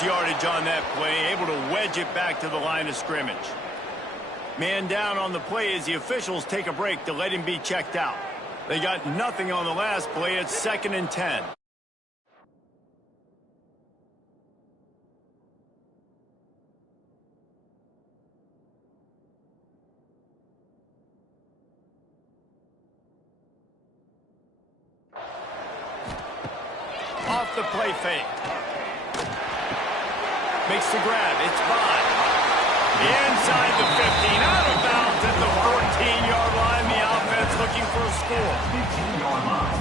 Huge yardage on that play, able to wedge it back to the line of scrimmage. Man down on the play as the officials take a break to let him be checked out. They got nothing on the last play. It's 2nd and 10. Off the play fake. Makes the grab. It's by. Inside the 15. Out of bounds at the 14-yard line. The offense looking for a score.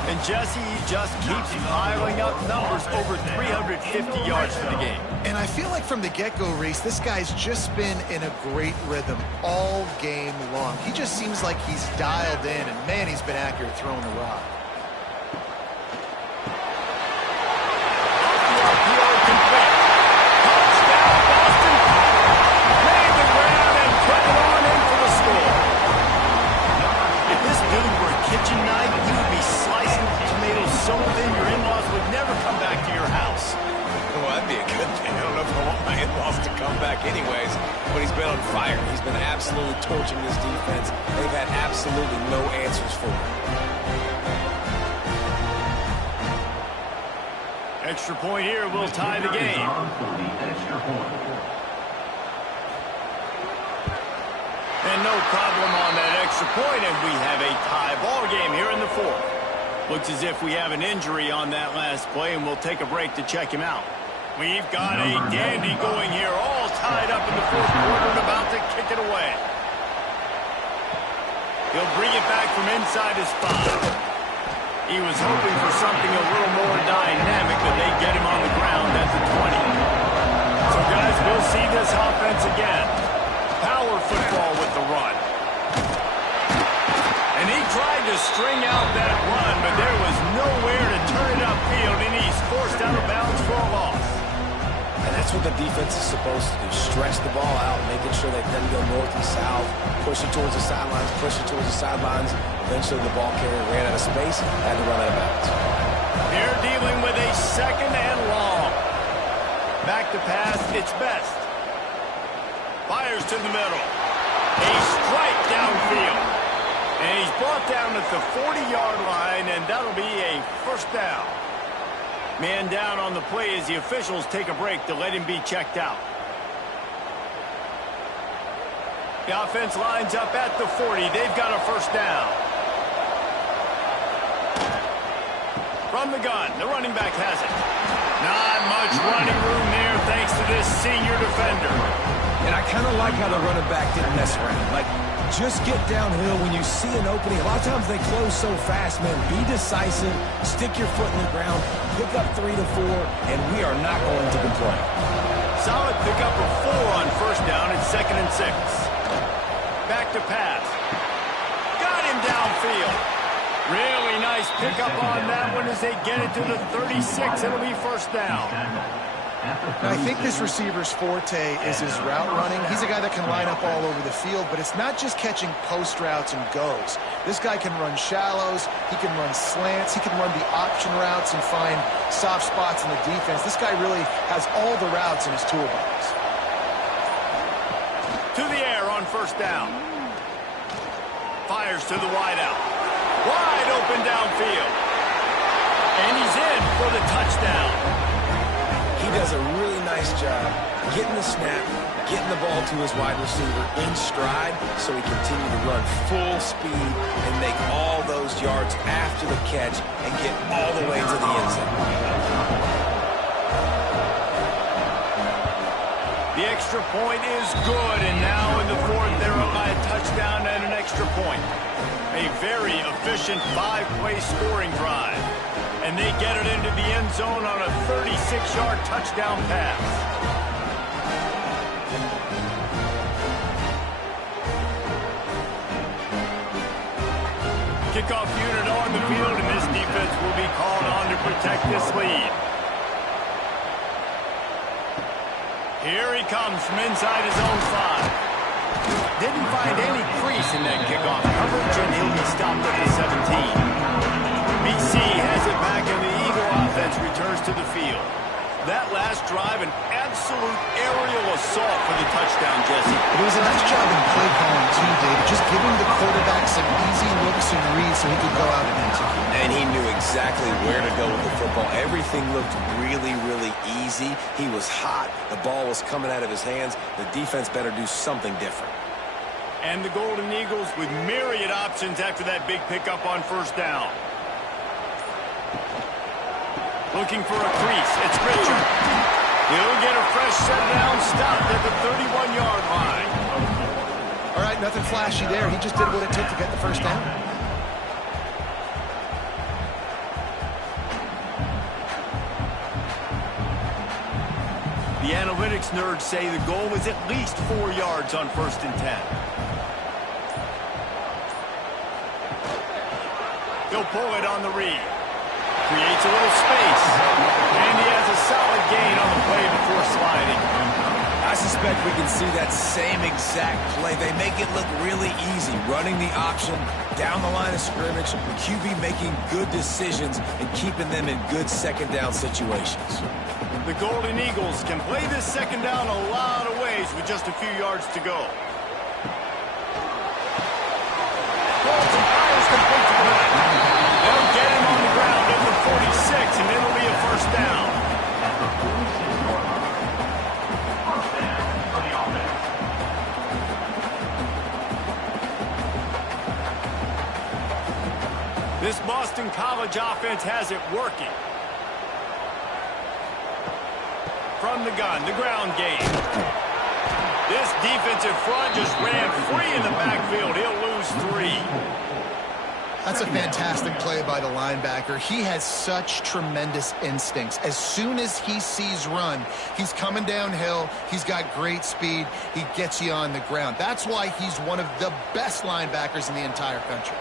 And Jesse, he just keeps piling up numbers, over 350 yards for the game. And I feel like from the get-go, Reese, this guy's just been in a great rhythm all game long. He just seems like he's dialed in, and man, he's been accurate throwing the rock. Anyways, but he's been on fire. He's been absolutely torching this defense. They've had absolutely no answers for him. Extra point here will tie the game. And no problem on that extra point, and we have a tie ball game here in the 4th. Looks as if we have an injury on that last play, and we'll take a break to check him out. We've got a dandy going here, all tied up in the 4th quarter and about to kick it away. He'll bring it back from inside his spot. He was hoping for something a little more dynamic, but they get him on the ground at the 20. So, guys, we'll see this offense again. Power football with the run. And he tried to string out that run, but there was nowhere to turn it upfield, and he's forced out of bounds for a loss. And that's what the defense is supposed to do. Stretch the ball out, making sure they then go north and south, push it towards the sidelines, push it towards the sidelines. Eventually the ball carrier ran out of space, had to run out of bounds. They're dealing with a 2nd and long. Back to pass, it's Best. Fires to the middle. A strike downfield. And he's brought down at the 40-yard line, and that'll be a 1st down. Man down on the play as the officials take a break to let him be checked out. The offense lines up at the 40. They've got a 1st down. From the gun, the running back has it. Not much running room there thanks to this senior defender. And I kind of like how the running back didn't mess around. Like, just get downhill when you see an opening. A lot of times they close so fast, man. Be decisive, stick your foot in the ground, pick up 3 to 4, and we are not going to complain. Solid pickup of 4 on 1st down. It's 2nd and 6. Back to pass. Got him downfield. Really nice pickup on that one as they get it to the 36. It'll be 1st down. Now, I think this receiver's forte is his route running. He's a guy that can line up all over the field, but it's not just catching post routes and goes. This guy can run shallows, he can run slants, he can run the option routes and find soft spots in the defense. This guy really has all the routes in his toolbox. To the air on 1st down. Fires to the wideout. Wide open downfield. And he's in for the touchdown. He does a really nice job getting the snap, getting the ball to his wide receiver in stride so he continue to run full speed and make all those yards after the catch and get all the way to the end zone. The extra point is good, and now in the 4th, they're up by a touchdown and an extra point. A very efficient 5-play scoring drive. And they get it into the end zone on a 36-yard touchdown pass. Kickoff unit on the field, and this defense will be called on to protect this lead. Here he comes from inside his own 5. Didn't find any crease in that kickoff coverage, and he'll be stopped at the 17. BC has it back, and the Eagle offense returns to the field. That last drive, an absolute absolute aerial assault for the touchdown, Jesse. It was a nice job in play calling too, David. Just giving the quarterback some easy looks and reads so he could go out and execute. And he knew exactly where to go with the football. Everything looked really, really easy. He was hot. The ball was coming out of his hands. The defense better do something different. And the Golden Eagles with myriad options after that big pickup on first down. Looking for a crease. It's Richard. He'll get a fresh set down, stopped at the 31-yard line. All right, nothing flashy there. He just did what it took to get the first down. The analytics nerds say the goal was at least 4 yards on 1st and 10. He'll pull it on the read. Creates a little space. And he has a solid gain on the play before sliding. I suspect we can see that same exact play. They make it look really easy, running the option down the line of scrimmage, QB making good decisions and keeping them in good second down situations. The Golden Eagles can play this second down a lot of ways with just a few yards to go. They'll get him on the ground at the 46, and it'll be a first down. This Boston College offense has it working. From the gun, the ground game. This defensive front just ran free in the backfield. He'll lose 3. That's a fantastic play by the linebacker. He has such tremendous instincts. As soon as he sees run, he's coming downhill. He's got great speed. He gets you on the ground. That's why he's one of the best linebackers in the entire country.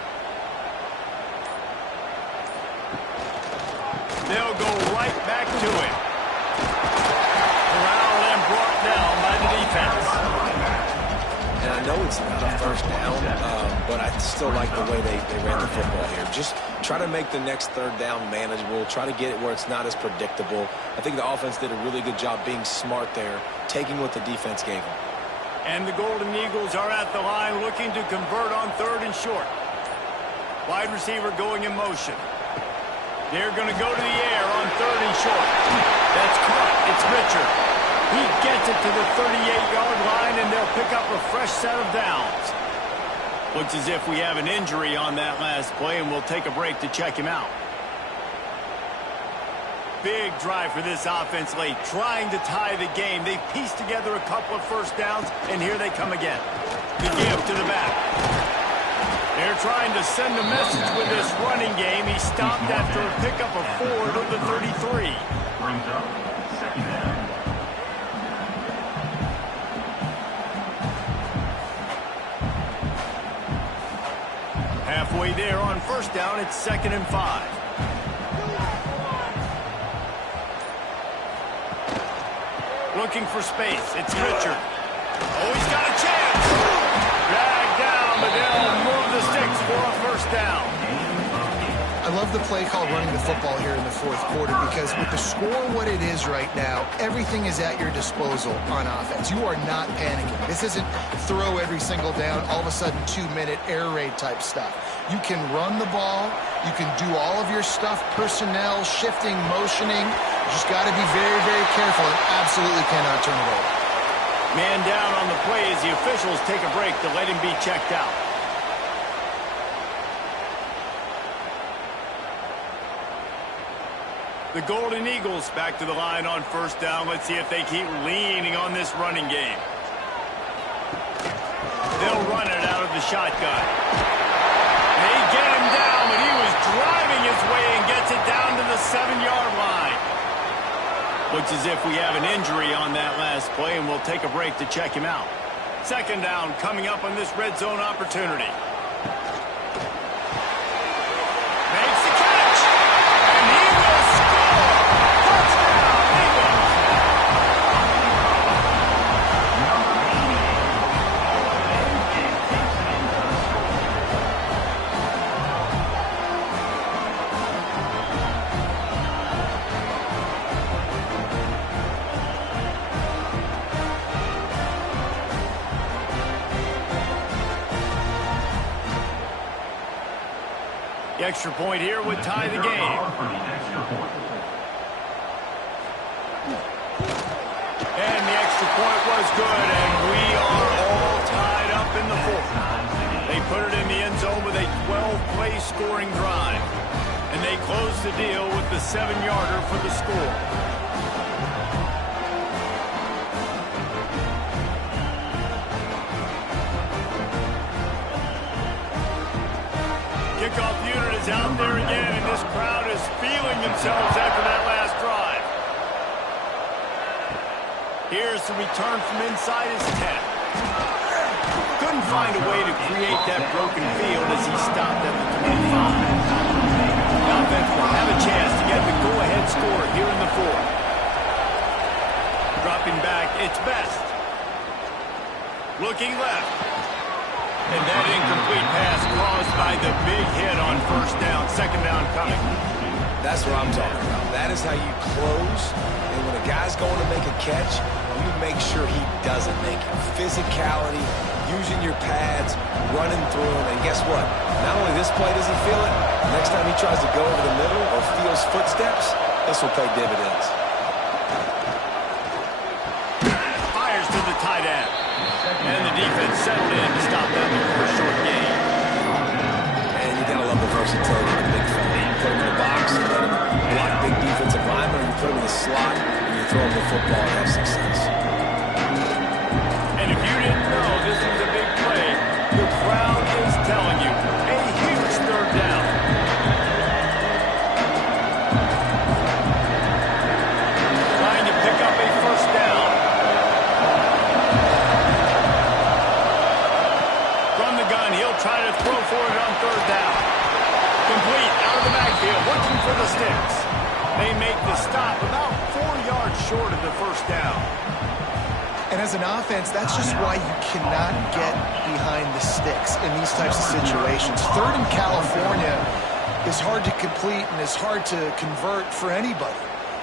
They'll go right back to it. Corralled and brought down by the defense. And I know it's not a first down, but I still like the way they ran the football here. Just try to make the next third down manageable. Try to get it where it's not as predictable. I think the offense did a really good job being smart there, taking what the defense gave them. And the Golden Eagles are at the line looking to convert on 3rd and short. Wide receiver going in motion. They're going to go to the air on 3rd and short. That's caught. It's Richard. He gets it to the 38-yard line, and they'll pick up a fresh set of downs. Looks as if we have an injury on that last play, and we'll take a break to check him out. Big drive for this offense late, trying to tie the game. They've pieced together a couple of first downs, and here they come again. The give to the back. They're trying to send a message with this running game. He stopped after a pickup of 4 to the 33. Brings up second down. Halfway there on first down, it's 2nd and 5. Looking for space. It's Richard. Oh, he's got a chance. Dragged down, but they'll move the sticks for a first down. I love the play call running the football here in the 4th quarter because with the score what it is right now, everything is at your disposal on offense. You are not panicking. This isn't throw every single down, all of a sudden 2-minute air raid type stuff. You can run the ball. You can do all of your stuff, personnel, shifting, motioning. You just got to be very, very careful and absolutely cannot turn it over. Man down on the play as the officials take a break to let him be checked out. The Golden Eagles back to the line on first down. Let's see if they keep leaning on this running game. They'll run it out of the shotgun. They get him down, but he was driving his way and gets it down to the 7-yard line. Looks as if we have an injury on that last play, and we'll take a break to check him out. 2nd down coming up on this red zone opportunity. Makes the catch, and he will score. Touchdown, Eagles. Extra point here would tie the game. And the extra point was good, and we are all tied up in the fourth. They put it in the end zone with a 12-play scoring drive. And they close the deal with the 7-yarder for the score. Kickoff unit is out there again, and this crowd is feeling themselves after that last drive. Here's the return from inside his 10. Couldn't find a way to create that broken field as he stopped at the 25. The offense will have a chance to get the go-ahead score here in the fourth. Dropping back, it's Best. Looking left. And that incomplete pass caused by the big hit on first down, second down coming. That's what I'm talking about. That is how you close. And when a guy's going to make a catch, you make sure he doesn't make it. Physicality, using your pads, running through him. And guess what? Not only this play does he feel it, next time he tries to go over the middle or feels footsteps, this will pay dividends. Fires to the tight end. And the defense settled in to stop them for a short gain. And you gotta love the versatility of the big fella. You put him in the box, you let him block big defensive linemen, or you put him in the slot, and you throw him the football and have success. And if you didn't know this was a big play, the crowd is telling you a huge third down. Trying to pick up a first down. From the gun, he'll try to throw for it on third down. Complete out of the backfield, looking for the sticks. They make the stop about 4 yards short of the first down. And as an offense, that's just why you cannot get behind the sticks in these types of situations. Third in California is hard to complete and is hard to convert for anybody.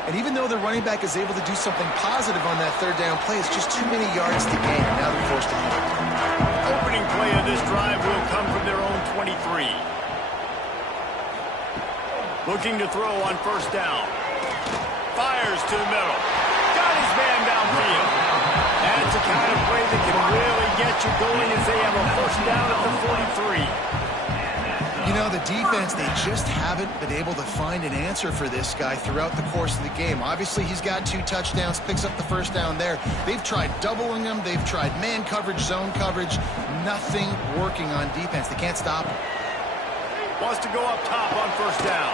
And even though the running back is able to do something positive on that third down play, it's just too many yards to gain. And now they're forced to punt. Opening play of this drive will come from their own 23. Looking to throw on first down. Fires to the middle. Got his man downfield. That's the kind of play that can really get you going as they have a first down at the 43. You know, the defense, they just haven't been able to find an answer for this guy throughout the course of the game. Obviously, he's got 2 touchdowns, picks up the first down there. They've tried doubling him. They've tried man coverage, zone coverage. Nothing working on defense. They can't stop him. Wants to go up top on first down.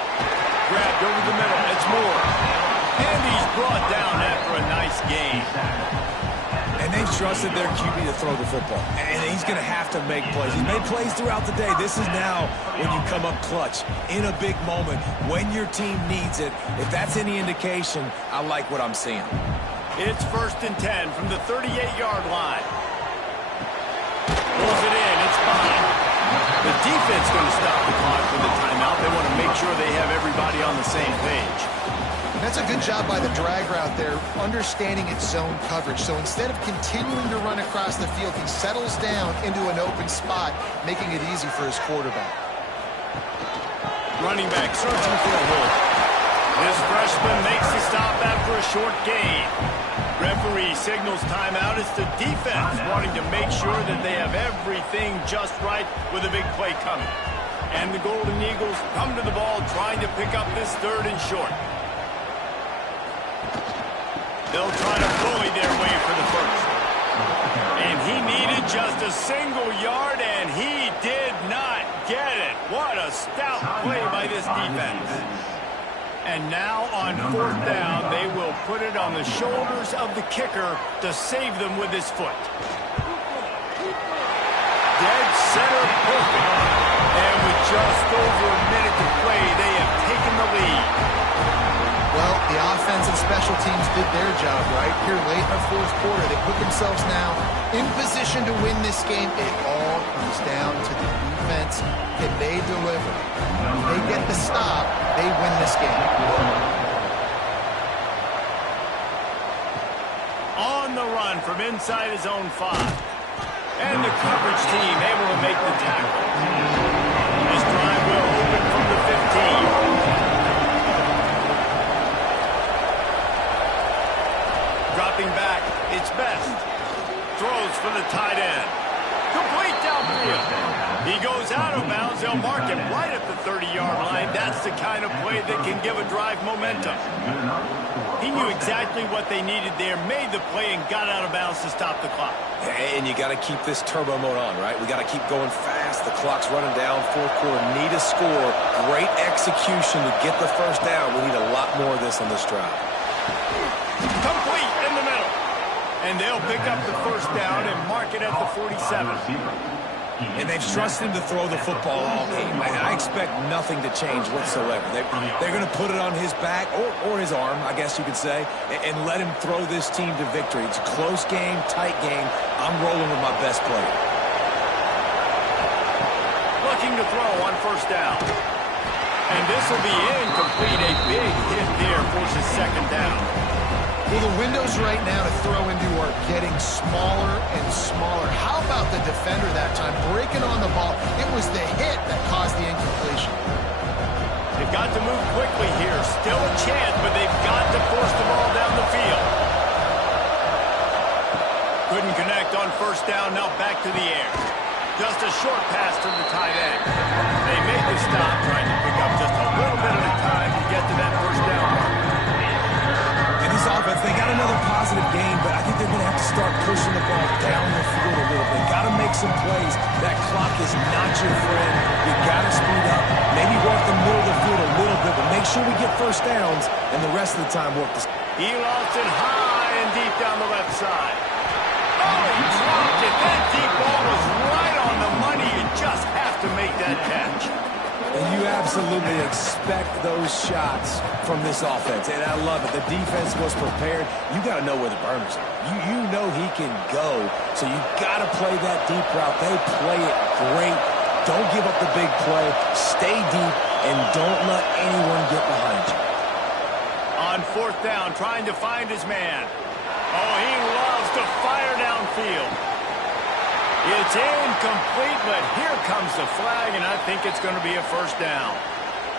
Grabbed over the middle. It's Moore. And he's brought down after a nice gain. And they've trusted their QB to throw the football. And he's going to have to make plays. He's made plays throughout the day. This is now when you come up clutch in a big moment when your team needs it. If that's any indication, I like what I'm seeing. It's 1st and 10 from the 38-yard line. Pulls it in. It's fine. The defense going to stop the clock with a timeout. They want to make sure they have everybody on the same page. That's a good job by the drag route there, understanding its zone coverage. So instead of continuing to run across the field, he settles down into an open spot, making it easy for his quarterback. Running back searching for a hole. This freshman makes the stop after a short gain. Referee signals timeout. It's the defense wanting to make sure that they have everything just right with a big play coming. And the Golden Eagles come to the ball trying to pick up this 3rd and short. They'll try to bully their way for the first. And he needed just a single yard, and he did not get it. What a stout play by this defense. And now on 4th down, they will put it on the shoulders of the kicker to save them with his foot. Dead center perfect. And with just over a minute to play, they have taken the lead. Well, the offense and special teams did their job, right? Here late in the 4th quarter, they put themselves now in position to win this game. It all comes down to the defense. Can they deliver? If they get the stop, they win this game. On the run from inside his own 5. And the coverage team able to make the tackle. This drive will open from the team. Dropping back, it's Best. Throws for the tight end. Complete downfield. He goes out of bounds. They'll mark him right at the 30-yard line. That's the kind of play that can give a drive momentum. He knew exactly what they needed there, made the play, and got out of bounds to stop the clock. And you got to keep this turbo mode on, right? We got to keep going fast. The clock's running down. Fourth quarter, need a score. Great execution to get the first down. We need a lot more of this on this drive. Complete in the middle. And they'll pick up the first down and mark it at the 47. And they've trusted him to throw the football all game. I expect nothing to change whatsoever. They're going to put it on his back or his arm, I guess you could say, and let him throw this team to victory. It's a close game, tight game. I'm rolling with my best player. Looking to throw on first down. And this will be incomplete. A big hit there forces second down. Well, the windows right now to throw into are getting smaller and smaller. How about the defender that time breaking on the ball? It was the hit that caused the incompletion. They've got to move quickly here. Still a chance, but they've got to force the ball down the field. Couldn't connect on first down. Now back to the air. Just a short pass to the tight end. They made the stop, trying to pick up just a little bit at a time to get to that first down mark. This offense, they got another positive game, but I think they're going to have to start pushing the ball down the field a little bit. Got to make some plays. That clock is not your friend. You got to speed up. Maybe work the middle of the field a little bit, but make sure we get first downs, and the rest of the time work the... He lost it high and deep down the left side. Oh, he dropped it. That deep ball was right on the money. You just have to make that catch. And you absolutely expect those shots from this offense, and I love it. The defense was prepared. You got to know where the burners are. You know he can go, so you got to play that deep route. They play it great. Don't give up the big play. Stay deep, and don't let anyone get behind you. On fourth down, trying to find his man. Oh, he loves to fire downfield. It's incomplete, but here comes the flag, and I think it's going to be a first down.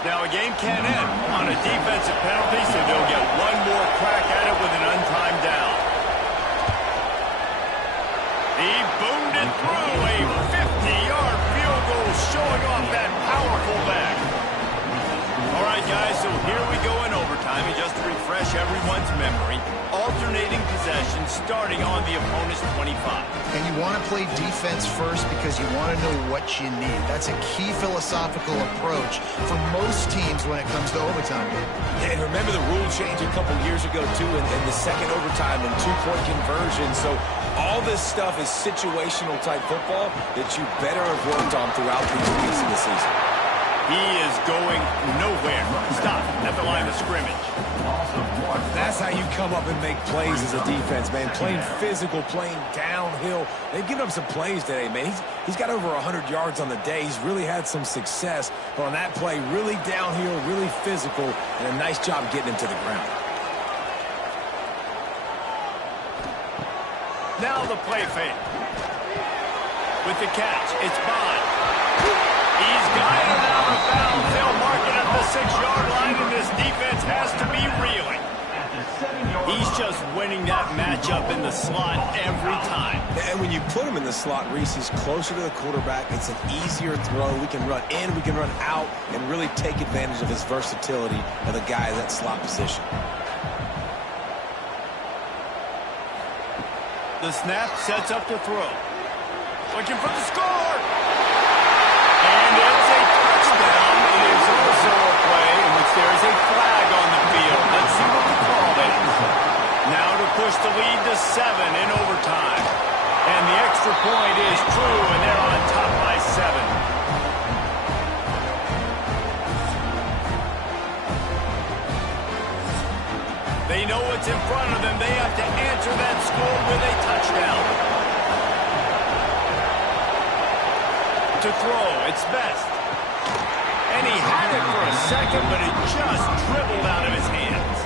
Now, a game can't end on a defensive penalty, so they'll get one more crack at it with an untimed down. He boomed it through a 50-yard field goal, showing off that powerful back. All right, guys, so here we go in overtime, and just to refresh everyone's memory, alternating possession starting on the opponent's 25. And you want to play defense first because you want to know what you need. That's a key philosophical approach for most teams when it comes to overtime. And remember the rule change a couple years ago, too, in the second overtime and two-point conversion. So all this stuff is situational type football that you better have worked on throughout these weeks of the season. He is going nowhere. Stop at the line of scrimmage. That's how you come up and make plays as a defense, man. Playing physical, playing downhill. They've given up some plays today, man. He's got over 100 yards on the day. He's really had some success. But on that play, really downhill, really physical, and a nice job getting him to the ground. Now the play fake. With the catch, it's Bond. He's got it out of bounds. They'll mark it at the 6-yard line, and this defense has to be reeling. He's just winning that matchup in the slot every time. And when you put him in the slot, Reese, he's closer to the quarterback. It's an easier throw. We can run in, we can run out, and really take advantage of his versatility of the guy in that slot position. The snap sets up to throw. Looking for the score. And it's a touchdown. It is also a play in which there is a flag on the field. Let's see what the call is. Now to push the lead to 7 in overtime. And the extra point is true, and they're on top by 7. They know what's in front of them. They have to answer that score with a touchdown. To throw, it's Best. And he had it for a second, but it just dribbled out of his hands.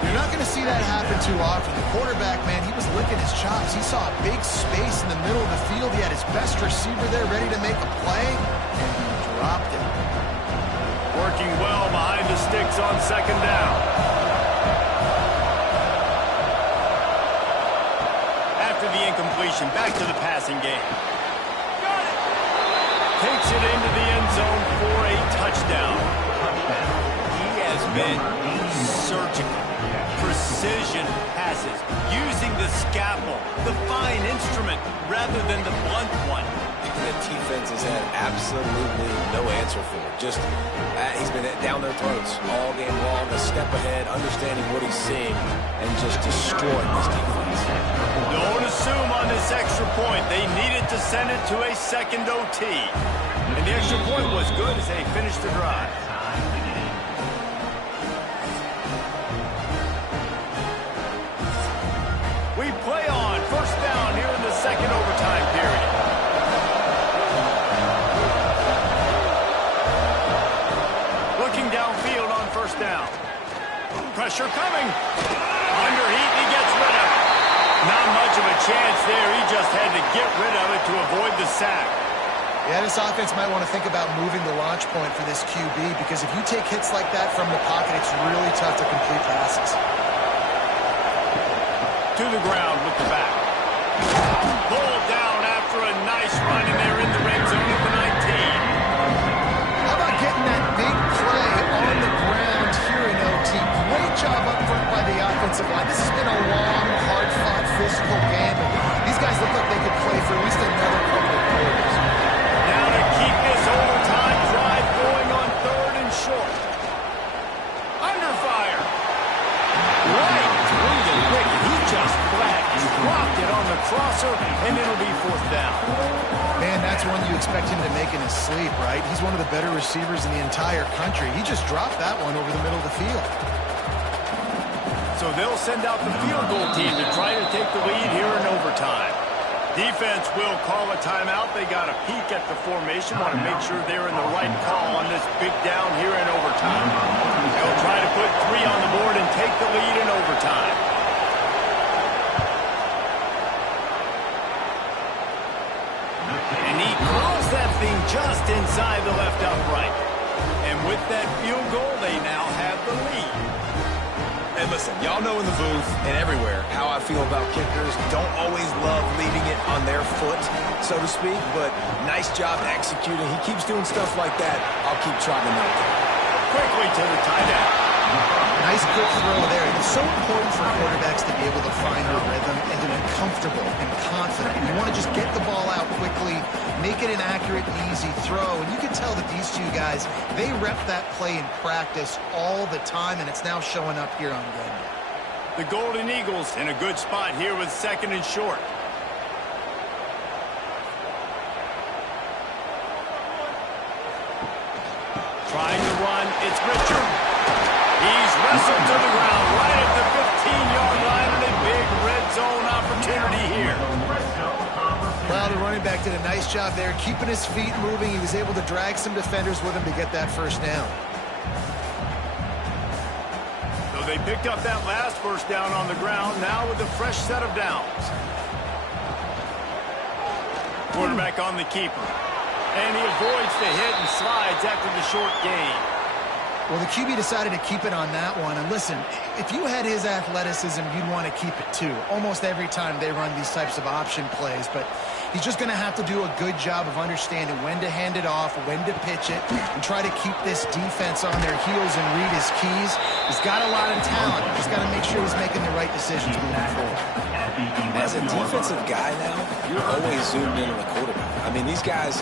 You're not going to see that happen too often. The quarterback, man, he was licking his chops. He saw a big space in the middle of the field. He had his best receiver there ready to make a play, and he dropped it. Working well behind the sticks on second down. After the incompletion, back to the passing game. Got it. Takes it into the end zone for a touchdown. He has been surgical. Precision passes, using the scalpel, the fine instrument, rather than the blunt one. The defense has had absolutely no answer for it. Just, he's been down their throats all game long, a step ahead, understanding what he's seeing, and just destroying this defense. Don't assume on this extra point. They needed to send it to a second OT. And the extra point was good as they finished the drive. We play on first down here in the second overtime period. Looking downfield on first down. Pressure coming. Underheat, he gets rid of it. Not much of a chance there. He just had to get rid of it to avoid the sack. Yeah, this offense might want to think about moving the launch point for this QB, because if you take hits like that from the pocket, it's really tough to complete passes. To the ground with the back. Pulled down after a nice run, and they're in the red zone at the 19. How about getting that big play on the ground here in OT? Great job up front by the offensive line. This has been a long, hard-fought, physical game. These guys look like they could play for at least another couple of quarters. Now to keep this overtime drive going on third and short. Under fire. Right through the wicket. He just flat dropped it on the crosser, and it'll be fourth down. Man, that's one you expect him to make in his sleep, right? He's one of the better receivers in the entire country. He just dropped that one over the middle of the field. So they'll send out the field goal team to try to take the lead here in overtime. Defense will call a timeout. They got a peek at the formation, want to make sure they're in the right call on this big down here in overtime. They'll try to put 3 on the board and take the lead in overtime. And he calls that thing just inside the left upright. And with that field goal, they now have the lead. And listen, y'all know in the booth and everywhere how I feel about kickers. Don't always love leaving it on their foot, so to speak, but nice job executing. He keeps doing stuff like that. I'll keep trying to make it. Quickly to the tight end. Nice quick throw there. It's so important for quarterbacks to be able to find their rhythm and to be comfortable and confident. You want to just get the ball out quickly, make it an accurate and easy throw. And you can tell that these two guys, they rep that play in practice all the time, and it's now showing up here on game day. The Golden Eagles in a good spot here with second and short. Trying to run, it's Richard. He's wrestled to the ground right at the 15-yard line, and a big red zone opportunity here. Well, the running back did a nice job there, keeping his feet moving. He was able to drag some defenders with him to get that first down. So they picked up that last first down on the ground, now with a fresh set of downs. Quarterback on the keeper. And he avoids the hit and slides after the short gain. Well, the QB decided to keep it on that one. And listen, if you had his athleticism, you'd want to keep it too. Almost every time they run these types of option plays. But he's just going to have to do a good job of understanding when to hand it off, when to pitch it, and try to keep this defense on their heels and read his keys. He's got a lot of talent. He's got to make sure he's making the right decisions moving forward. As a defensive guy now, you're always zoomed in on the quarterback. I mean, these guys,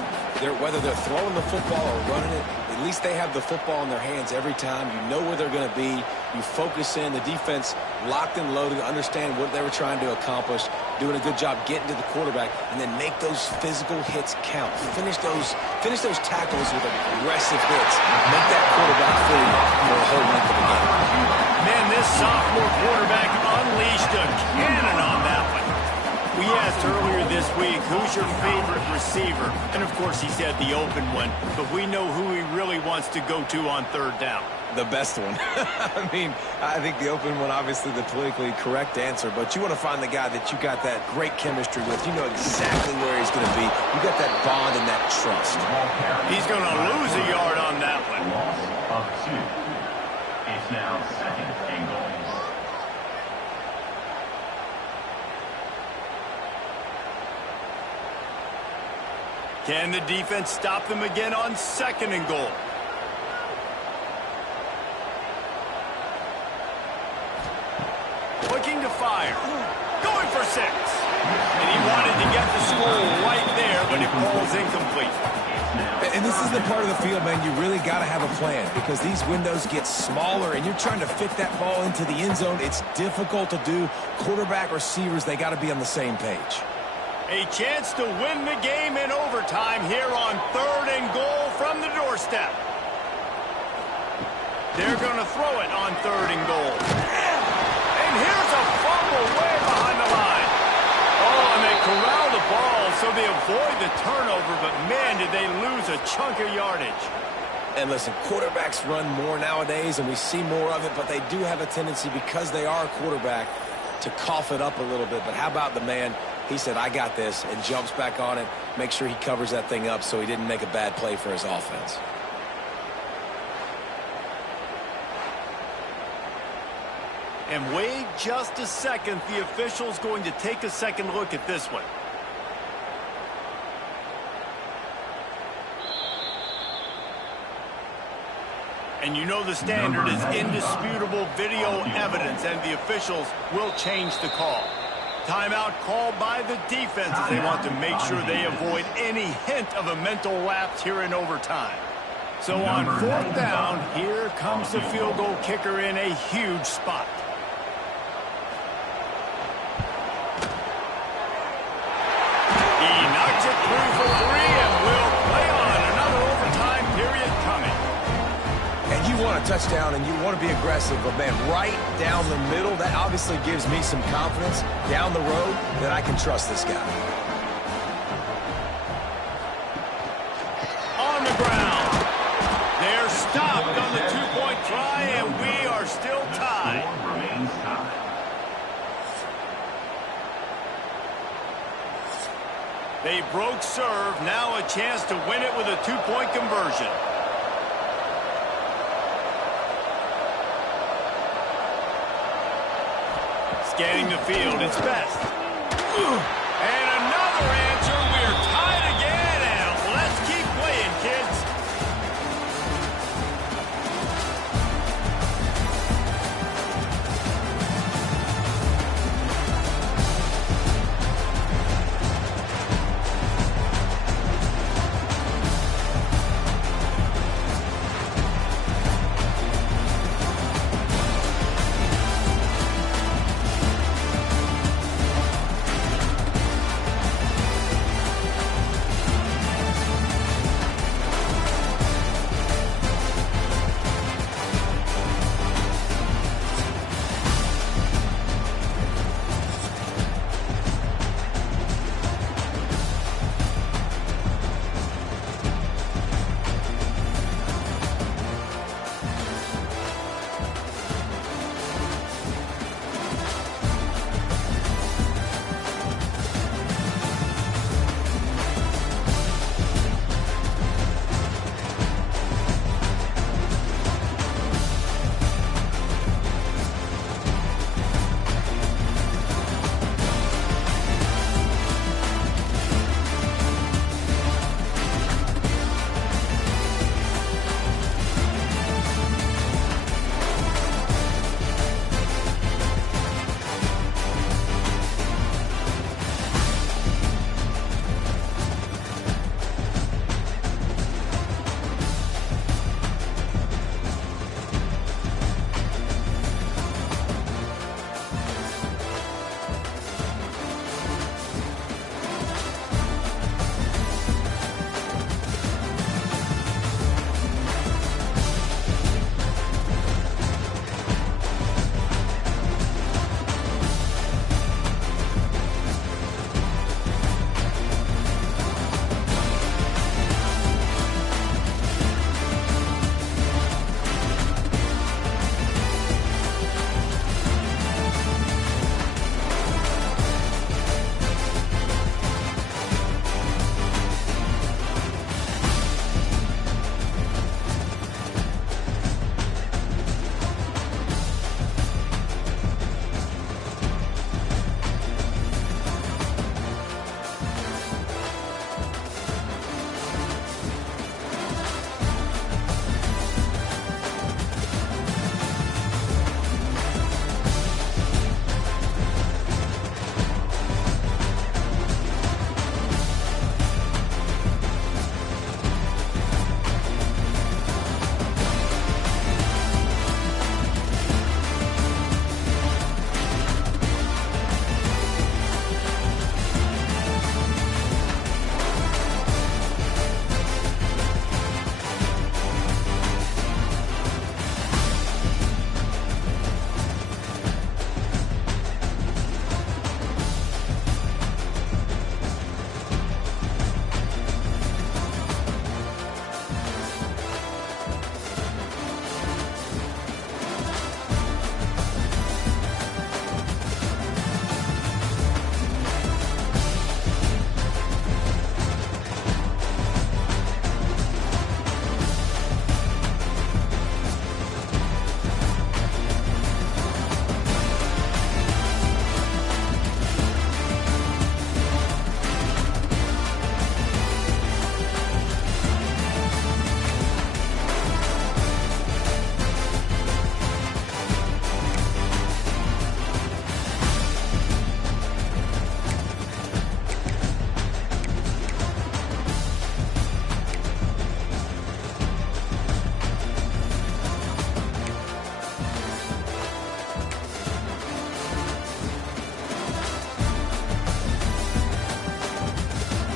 whether they're throwing the football or running it, at least they have the football in their hands every time. You know where they're going to be. You focus in. The defense locked and loaded, understand what they were trying to accomplish, doing a good job getting to the quarterback, and then make those physical hits count. Finish those tackles with aggressive hits. Make that quarterback feel you for the whole length of the game. Man, this sophomore quarterback unleashed a cannon on that one. We asked earlier this week, who's your favorite receiver? And, of course, he said the open one. But we know who he really wants to go to on third down. The best one. I mean, I think the open one, obviously the politically correct answer. But you want to find the guy that you got that great chemistry with. You know exactly where he's going to be. You got that bond and that trust. He's going to lose a yard on that one. of 2. It's now 2nd and goal. Can the defense stop them again on 2nd and goal? Looking to fire. Going for 6. And he wanted to get the score right there, but it falls incomplete. And this is the part of the field, man, you really got to have a plan because these windows get smaller and you're trying to fit that ball into the end zone. It's difficult to do. Quarterback, receivers, they got to be on the same page. A chance to win the game in overtime here on 3rd and goal from the doorstep. They're going to throw it on 3rd and goal. And here's a fumble way behind the line. Oh, and they corral the ball so they avoid the turnover, but man, did they lose a chunk of yardage. And listen, quarterbacks run more nowadays, and we see more of it, but they do have a tendency, because they are a quarterback, to cough it up a little bit. But how about the man? He said, I got this, and jumps back on it, make sure he covers that thing up so he didn't make a bad play for his offense. And wait just a second. The official's going to take a second look at this one. And you know the standard is indisputable video evidence, and the officials will change the call. Timeout called by the defense as they want to make sure they avoid any hint of a mental lapse here in overtime. So on 4th down, here comes the field goal kicker in a huge spot. He knocks it through for 3 and will play on. Another overtime period coming. And you want a touchdown and you want to be aggressive, but man, right down the middle, that obviously gives me some confidence down the road that I can trust this guy. On the ground. They're stopped on the 2-point try, and we are still tied. Score remains tied. They broke serve. Now a chance to win it with a 2-point conversion. Scanning the field, it's best.